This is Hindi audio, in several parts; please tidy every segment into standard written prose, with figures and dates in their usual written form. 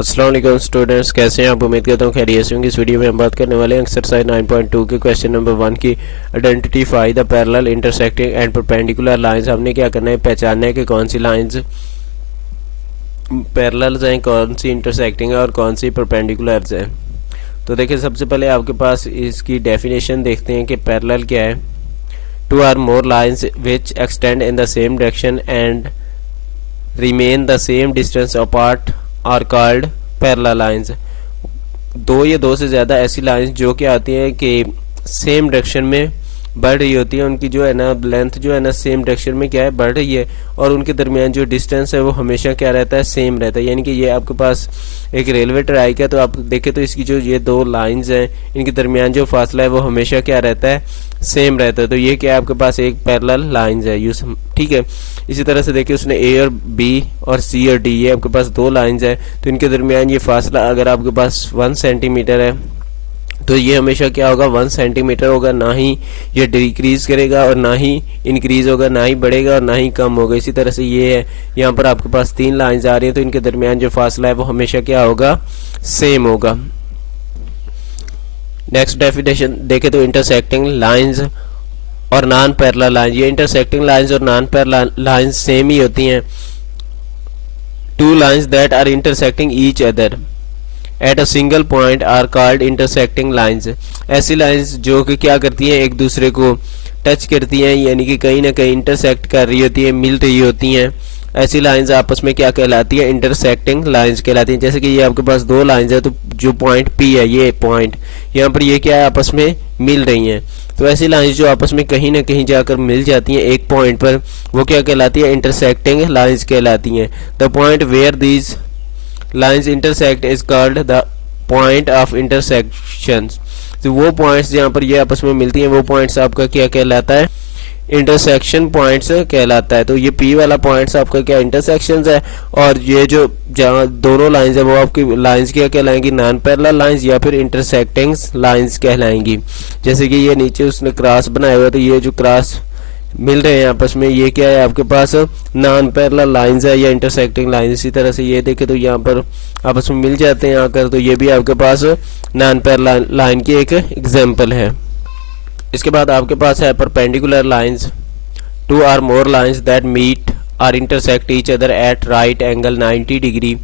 अस्सलाम वालेकुम स्टूडेंट्स, कैसे हैं आप? उम्मीद करता हूँ खैरियत से होंगे। इस वीडियो में हम बात करने वाले हैं एक्सरसाइज 9.2 के क्वेश्चन नंबर 1 की। Identify the parallel intersecting and perpendicular lines. हमने क्या करना है, पहचानना है कि कौन सी लाइंस पैरेलल्स हैं, कौन सी इंटरसेक्टिंग है और कौन सी परपेंडिकुलर्स हैं। तो देखिए, सबसे पहले आपके पास इसकी डेफिनेशन देखते हैं कि पैरेलल क्या है। Two or more lines which extend in the same direction and remain the same distance apart are called parallel lines. दो या दो से ज़्यादा ऐसी लाइंस जो कि आती हैं कि सेम डायरेक्शन में बढ़ रही होती है, उनकी जो है ना लेंथ जो है ना सेम डायरेक्शन में क्या है, बढ़ रही है, और उनके दरमियान जो डिस्टेंस है वो हमेशा क्या रहता है, सेम रहता है। यानी कि ये आपके पास एक रेलवे ट्रैक है, तो आप देखें तो इसकी जो ये दो लाइंस हैं, इनके दरमियान जो फासला है वो हमेशा क्या रहता है, सेम रहता है। तो ये क्या है, आपके पास एक पैरेलल लाइंस है यूज, ठीक है। इसी तरह से देखिए, उसने ए और बी और सी और डी, ये आपके पास दो लाइंस है, तो इनके दरमियान ये फासला अगर आपके पास 1 सेंटीमीटर है तो ये हमेशा क्या होगा, 1 सेंटीमीटर होगा। ना ही ये डिक्रीज करेगा और ना ही इंक्रीज होगा, ना ही बढ़ेगा और ना ही कम होगा। इसी तरह से ये है, यहाँ पर आपके पास 3 लाइंस आ रही हैं, तो इनके दरमियान जो फासला है वो हमेशा क्या होगा, सेम होगा। नेक्स्ट डेफिनेशन देखें तो इंटरसेक्टिंग लाइंस और नॉन पैरेलल लाइंस। ये इंटरसेक्टिंग लाइंस और नॉन पैरेलल लाइंस सेम ही होती हैं। Two lines that are intersecting each other at a single point are called intersecting lines. ऐसी लाइंस जो कि क्या करती हैं, एक दूसरे को टच करती हैं, यानी कि कहीं ना कहीं इंटरसेक्ट कर रही होती है, मिल रही होती हैं। ऐसी लाइंस आपस में क्या कहलाती है, इंटरसेक्टिंग लाइंस कहलाती हैं। जैसे कि ये आपके पास दो लाइंस है, तो जो पॉइंट पी है, ये पॉइंट यहाँ पर ये क्या है, आपस में मिल रही हैं। तो ऐसी लाइंस जो आपस में कहीं ना कहीं जाकर मिल जाती हैं एक पॉइंट पर, वो क्या कहलाती है, इंटरसेक्टिंग लाइंस कहलाती हैं। The point where these lines intersect is called the point of intersection. तो वो पॉइंट्स जहाँ पर ये आपस में मिलती हैं, वो पॉइंट्स आपका क्या कहलाता है, इंटरसेक्शन पॉइंट्स कहलाता है। तो ये पी वाला पॉइंट्स आपका क्या, इंटरसेक्शन है, और ये जो जहाँ दोनों लाइंस है वो आपकी लाइंस क्या कहलाएंगी, नॉन पैरेलल लाइंस या फिर इंटरसेक्टिंग लाइंस कहलाएंगी। जैसे कि ये नीचे उसने क्रॉस बनाया हुआ है, तो ये जो क्रॉस मिल रहे हैं आपस में, ये क्या है, आपके पास नॉन पैरेलल लाइंस है या इंटरसेक्टिंग लाइंस। इसी तरह से ये देखें तो यहाँ पर आपस में मिल जाते हैं आकर, तो ये भी आपके पास नॉन पैरेलल लाइन की एक एग्जांपल है। इसके बाद आपके पास है perpendicular lines. Two or more lines that meet or intersect each other at right angle 90 degree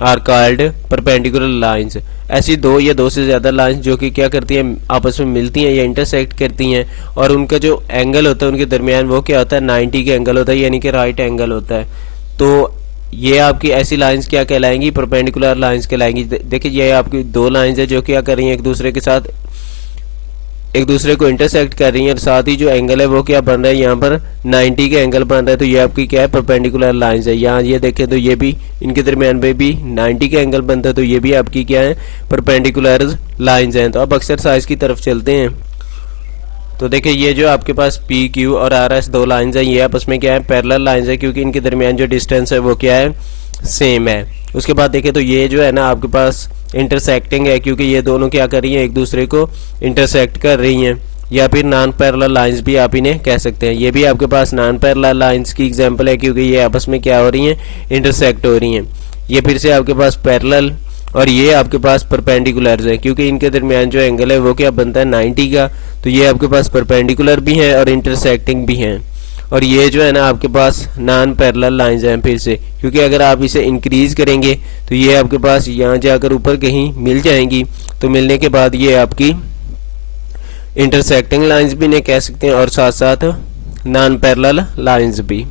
are called perpendicular lines. ऐसी दो या दो से ज़्यादा लाइंस जो कि क्या करती हैं, आपस में मिलती हैं या इंटरसेक्ट करती हैं, और उनका जो एंगल होता है उनके दरमियान वो क्या होता है, 90 का एंगल होता है, यानी कि राइट एंगल होता है। तो ये आपकी ऐसी लाइंस क्या कहलाएंगी, परपेंडिकुलर लाइंस कहलाएंगी। देखिए, ये आपकी दो लाइंस है जो क्या कर रही हैं, एक दूसरे के साथ एक दूसरे को इंटरसेक्ट कर रही है, और साथ ही जो एंगल है वो क्या बन रहा है, यहाँ पर 90 का एंगल बन रहा है। तो ये आपकी क्या है, परपेंडिकुलर लाइंस है। यहाँ ये देखें तो ये भी इनके दरमियान में भी 90 का एंगल बनता है, तो ये भी आपकी क्या है, परपेंडिकुलर लाइंस हैं। तो अब एक्सरसाइज की तरफ चलते हैं। तो देखिए, ये जो आपके पास पी क्यू और आर एस दो लाइंस हैं, ये आपस में क्या है, पैरेलल लाइंस है, क्योंकि इनके दरमियान जो डिस्टेंस है वो क्या है, सेम है। उसके बाद देखें तो ये जो है ना आपके पास इंटरसेक्टिंग है, क्योंकि ये दोनों क्या कर रही हैं, एक दूसरे को इंटरसेक्ट कर रही हैं, या फिर नॉन पैरेलल लाइंस भी आप इन्हें कह सकते हैं। ये भी आपके पास नॉन पैरेलल लाइंस की एग्जांपल है, क्योंकि ये आपस में क्या हो रही हैं, इंटरसेक्ट हो रही हैं। ये फिर से आपके पास पैरेलल, और ये आपके पास परपेंडिकुलर है, क्योंकि इनके दरमियान जो एंगल है वो क्या बनता है, 90 का। तो ये आपके पास परपेंडिकुलर भी हैं और इंटरसेक्टिंग भी हैं। और ये जो है ना आपके पास नॉन पैरेलल लाइंस हैं फिर से, क्योंकि अगर आप इसे इंक्रीज करेंगे तो ये आपके पास यहाँ जाकर ऊपर कहीं मिल जाएंगी। तो मिलने के बाद ये आपकी इंटरसेक्टिंग लाइंस भी इन्हें कह सकते हैं, और साथ साथ नॉन पैरेलल लाइंस भी।